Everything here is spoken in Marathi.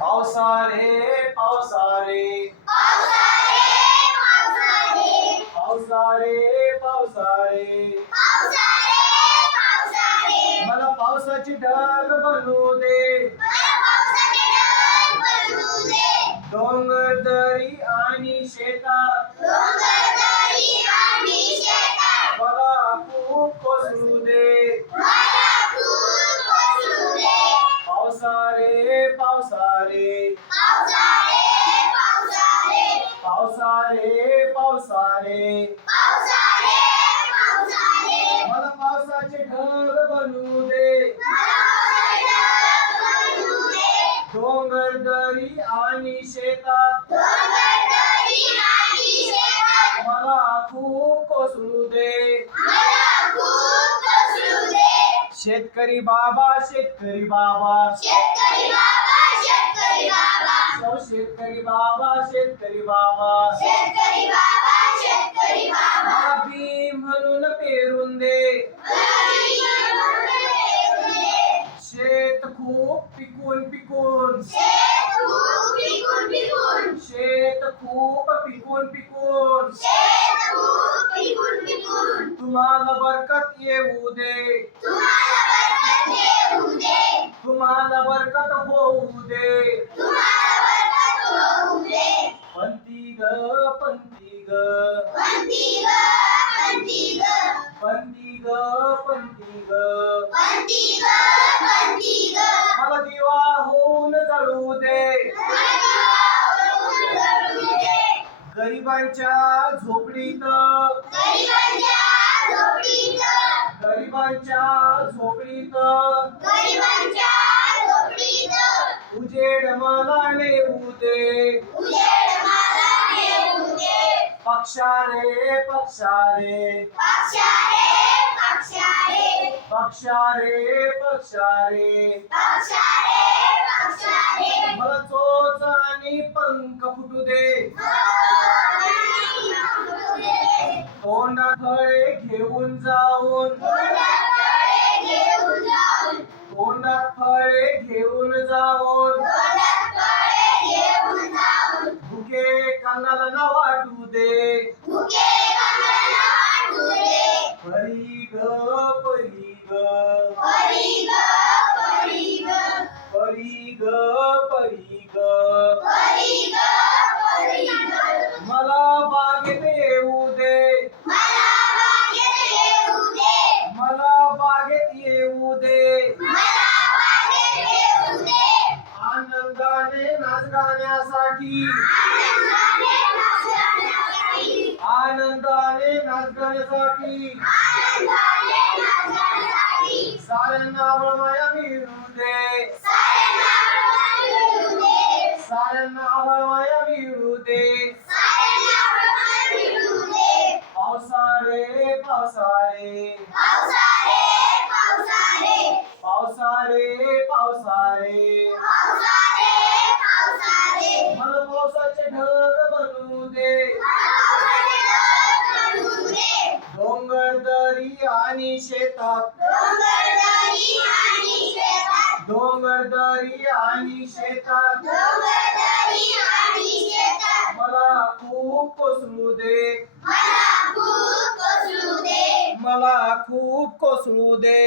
पावसा रे पावसा रे पावसा रे पावसा रे मला पावसाची ढग बनवू दे डोंगर दरी आणि शेतात मला खूप कोसळू दे पावसा रे पावसा रे पावसा रे पावसा रे मला पावसाचे ढग बनवू दे डोंगर दरी आणि शेतात मला खूप कोसळू दे शेतकरी बाबा शेतकरी बाबा शेतकरी बाबा शेतकरी बाबा मला बी म्हणून पेरून दे शेत खूप पिकून पिकून शेत खूप पिकून पिकून तुम्हाला बरकत येऊ दे तुम्हाला बरकत होऊ दे पंथी ग पंथी ग पंथी ग पंथी ग मला दिवा होऊन जळू दे गरिबांच्या झोपडीत उजेड मला नेऊ दे पक्षा रे पक्षा रे पक्षा रे पक्षा रे मला चोच आणि पंख फुटू दे तोंडात फळे घेऊन जाऊन तोंडात फळे घेऊन जाऊन भुके कानाला ना वाटू दे परी ग परी ग परी ग परी ग मला बागेत येऊ दे मला बागेत येऊ दे आनंदाने नाच गाण्यासाठी आनंदाने नाच गाण्यासाठी साऱ्यांना बळमाया मिळू दे साऱ्यांना बळमाया मिळू दे पावसा रे पावसा रे पावसा रे पावसा रे मला पावसाचे ढग बनवू दे डोंगर दरी आणि शेतात डोंगर दरी आणि शेतात मला खूप कोसळू दे मला खूप कोसळू दे